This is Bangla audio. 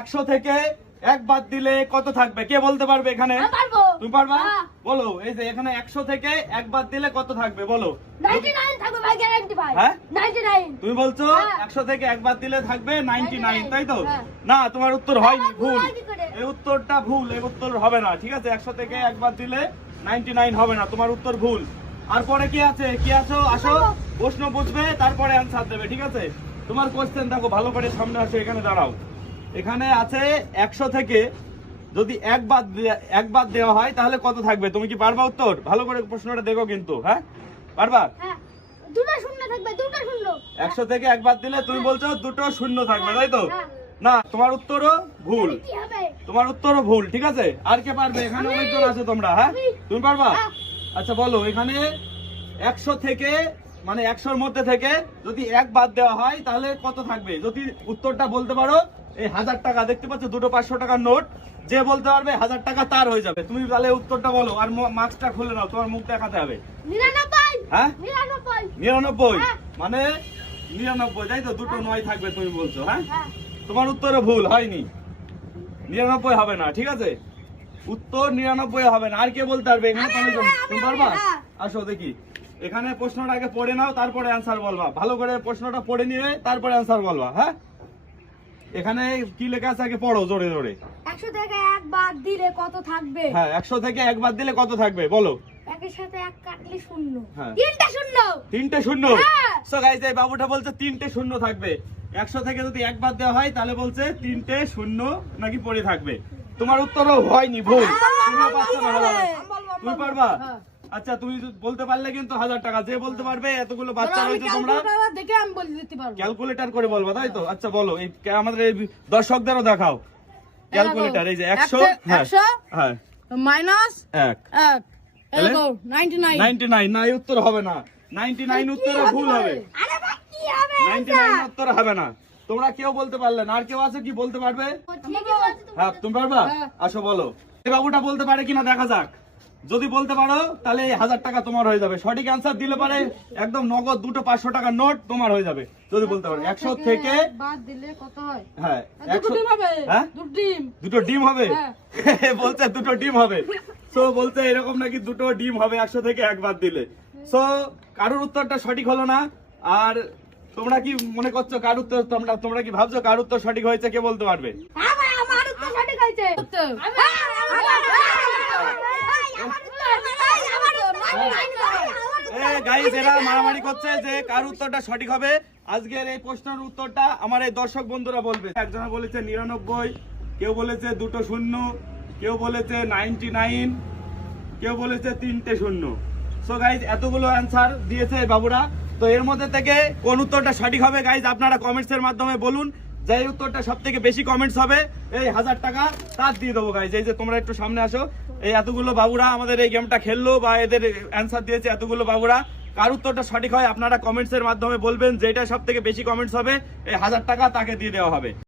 একশো থেকে এক বাদ দিলে কত থাকবে? কে বলতে পারবে এখানে? তুমি পারবা? হ্যাঁ। বলো এই যে এখানে একশো থেকে এক বাদ দিলে কত থাকবে? বলো। 99 থাকবে ভাই গ্যারান্টি ভাই। হ্যাঁ? 99 তুমি বলছো হ্যাঁ। একশো থেকে এক বাদ দিলে থাকবে নাইনটি নাইন তাই তো। না তোমার উত্তর হয়নি ভুল? এই উত্তরটা ভুল এই উত্তর হবে না ঠিক আছে? একশো থেকে এক বাদ দিলে নাইনটি নাইন হবে না তোমার উত্তর ভুল। আর পরে কি আছে? কি আছো? আসো। প্রশ্ন বুঝবে তারপরে অ্যান্সার দেবে ঠিক আছে? তোমার কোশ্চেন দেখো ভালো করে সামনে আসো এখানে দাঁড়াও। এখানে আছে একশো থেকে যদি এক বাদ এক বাদ দেওয়া হয় তাহলে কত থাকবে? তুমি কি পারবা উত্তর? ভালো করে প্রশ্নটা দেখো কিন্তু হ্যাঁ? পারবা? হ্যাঁ একশো থেকে এক বাদ দিলে তুমি বলছো দুটো শূন্য থাকবে তাই তো? হ্যাঁ। না তোমার উত্তরও ভুল। তোমার উত্তরও ভুল ঠিক আছে? আর কে পারবে? এখানে। অনেকজন আছে তোমরা হ্যাঁ? তুমি পারবা? হ্যাঁ। আচ্ছা বলো এখানে একশো থেকে মানে একশোর মধ্যে থেকে যদি এক বাদ দেওয়া হয় তাহলে কত থাকবে? যদি উত্তরটা বলতে পারো এই হাজার টাকা দেখতে পাচ্ছ দুটো পাঁচশো টাকার নোট। যে বলতে পারবে হাজার টাকা তার হয়ে যাবে। তুমি তাহলে উত্তরটা বলো আর মাস্কটা খুলে নাও তোমার মুখ দেখাতে হবে। হ্যাঁ? নিরানব্বই! হ্যাঁ। মানে নিরানব্বই তাই তো? দুটো নয় থাকবে তুমি বলছো হ্যাঁ? হ্যাঁ। তোমার উত্তরও ভুল হয়নি। নিরানব্বই হবে না ঠিক আছে? উত্তর নিরানব্বই হবে না। আর কে বলতে পারবে? এখানে তুমি পারবা হ্যাঁ। আসো দেখি। এখানে প্রশ্নটা আগে পড়ে নাও তারপরে অ্যান্সার বলবা। ভালো করে প্রশ্নটা পড়ে নিয়ে তারপরে অ্যান্সার বলবা হ্যাঁ? এখানে কি লেখা আছে আগে পড়ো জোরে জোরে। 100 থেকে এক দিলে কত থাকবে? হ্যাঁ একশো থেকে একবার দিলে কত থাকবে বলো। একের সাথে এক কাটলে শূন্য। হ্যাঁ। তিনটা শূন্য। তিনটে শূন্য? হ্যাঁ। সো গাইজ এই বাবুটা বলছে তিনটে শূন্য থাকবে। একশো থেকে যদি একবার দেওয়া হয় তাহলে বলছে তিনটে শূন্য নাকি পড়ে থাকবে। তোমার উত্তরও হয়নি ভুল। তুমি পারবা? আচ্ছা তুমি বলতে পারলে কিন্তু হাজার টাকা। যে বলতে পারবে এতগুলো বাচ্চা রয়েছে তোমরা দেখে আমি বলে দিতে পারব। ক্যালকুলেটর করে বলবা তাই তো? আচ্ছা বলো এই আমাদের এই দর্শকদেরও দেখাও। ক্যালকুলেটর এই যে একশো হ্যাঁ হ্যাঁ। মাইনাস এক। না এই উত্তর হবে না। উত্তর ভুল হবে? আরে ভাই কি হবে নাইনটি নাইন উত্তর হবে না। তোমরা কেউ বলতে পারলে না আর কেউ আছে কি বলতে পারবে। হ্যাঁ তুমি পারবা? হ্যাঁ। আসো বলো। এই বাবুটা বলতে পারে কিনা দেখা যাক। যদি বলতে পারো তাহলে এই হাজার টাকা তোমার হয়ে যাবে। সঠিক অ্যান্সার দিলে পারে একদম নগদ দুটো পাঁচশো টাকার নোট তোমার হয়ে যাবে যদি বলতে পারো। একশো থেকে বাদ দিলে কত হয়? হ্যাঁ দুটো ডিম হবে। হ্যাঁ? দুটো ডিম। হবে? হ্যাঁ। বলছে দুটো ডিম হবে। সো বলছে এরকম নাকি দুটো ডিম হবে একশো থেকে একবার দিলে। সো কারোর উত্তরটা সঠিক হলো না? আর তোমরা কি মনে করছ কার উত্তর? তোমরা তোমরা কি ভাবছ কার উত্তর সঠিক হয়েছে? কে বলতে পারবে? আমার উত্তর সঠিক হয়েছে। গাইস এরা মারামারি করছে যে কার উত্তরটা সঠিক হবে? আজকের এই প্রশ্নের উত্তরটা আমার এই দর্শক বন্ধুরা বলবে। একজনা বলেছে নিরানব্বই, কেউ বলেছে দুটো শূন্য, কেউ বলেছে নাইনটি নাইন কেউ বলেছে তিনটে শূন্য। সো গাইজ এতগুলো অ্যান্সার দিয়েছে বাবুরা। তো এর মধ্যে থেকে কোন উত্তরটা সঠিক হবে? গাইজ আপনারা কমেন্টস এর মাধ্যমে বলুন। যে উত্তরটা সব থেকে বেশি কমেন্টস হবে, এই হাজার টাকা, তার দিয়ে দেবো গাইজ এই যে তোমরা একটু সামনে আসো, এই এতগুলো বাবুরা আমাদের এই গেমটা খেললো বা এদের অ্যান্সার দিয়েছে এতগুলো বাবুরা। কার উত্তরটা সঠিক হয় আপনারা কমেন্টসের মাধ্যমে বলবেন যেটা সব থেকে বেশি কমেন্টস হবে, এই হাজার টাকা তাকে দিয়ে দেওয়া হবে।